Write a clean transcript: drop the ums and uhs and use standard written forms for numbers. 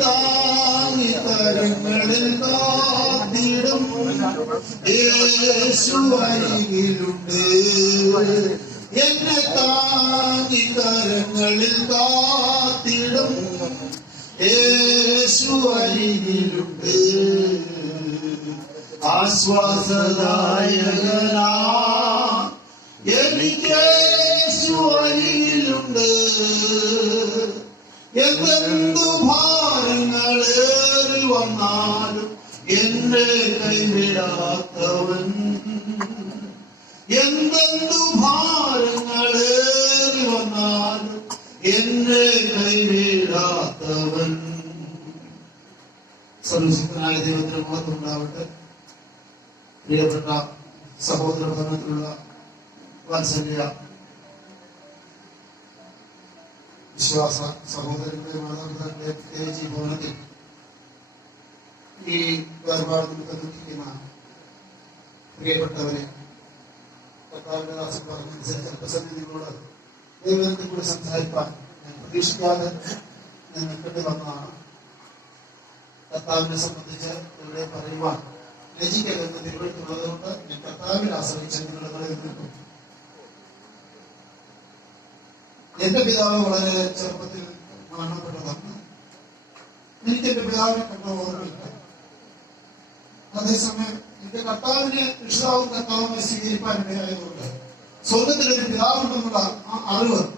താങ്ങി കരങ്ങളിൽ കാത്തിടും യേശു അരികിലുണ്ട്. എന്നെ താങ്ങി കരങ്ങളിൽ കാത്തിടും യേശു അരികിലുണ്ട്. ആശ്വാസദായകനാ എനിക്ക് യേശു അരികിലുണ്ട്. എന്തെന്തു ഭാരങ്ങളേറി വന്നാലും എന്നെ കൈവിടാത്തവൻ. എന്തെന്തു ഭാരങ്ങളേറി വന്നാലും എന്നെ കൈവിടാത്തവൻ. സർവശക്തനായ ദൈവത്തിന് മഹത്വം ഉണ്ടാവട്ടെ. പ്രിയപ്പെട്ട സഹോദര ബന്ധത്തിലുള്ള വാത്സല്യ വിശ്വാസ സഹോദരന്റെ മാതാപിതാക്കളുടെ പ്രത്യേകിച്ച് ഈ ഭവനത്തിൽ ഈ വേർപാട് നിമിത്തം ദുഃഖിക്കുന്ന പ്രിയപ്പെട്ടവരെ കർത്താവിന്റെ ദാസൻ പറഞ്ഞനുസരിച്ച് അല്പസമയങ്ങളോട് ദൈവത്തിൽ കൂടി സംസാരിക്കാൻ ഞാൻ പ്രതീക്ഷിക്കാതെ ഞാൻ നിൽക്കേണ്ടി വന്നതാണ്. കർത്താവിനെ സംബന്ധിച്ച് ഇവിടെ പറയുവാൻ രചിക്കലെന്ന് തിരുവഴുത്തുള്ളതുകൊണ്ട് ഞാൻ കർത്താവിൽ ആശ്രയിച്ച നിങ്ങളുടെ നിൽക്കും. എന്റെ പിതാവ് വളരെ ചെറുപ്പത്തിൽ മരണപ്പെട്ടതാണ്. എനിക്ക് എന്റെ പിതാവിനെ കണ്ട ഓർമ്മയില്ല. അതേസമയം എന്റെ കർത്താവിനെ രക്ഷിതാവും കർത്താവുമായി സ്വീകരിക്കാൻ ഇടയായതുകൊണ്ട് സ്വർഗത്തിലൊരു പിതാവുണ്ടെന്നുള്ള ആ അറിവ്